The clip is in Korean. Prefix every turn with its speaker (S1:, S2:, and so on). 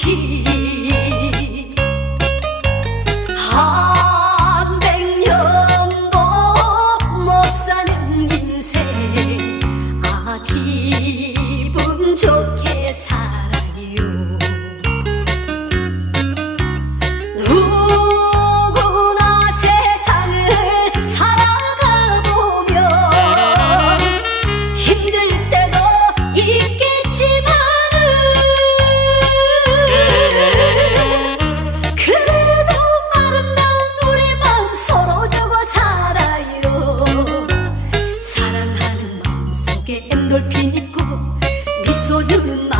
S1: 것이 한백년도 뭐 못 사는 인생 아직 돌핀 입고 미소 주는 마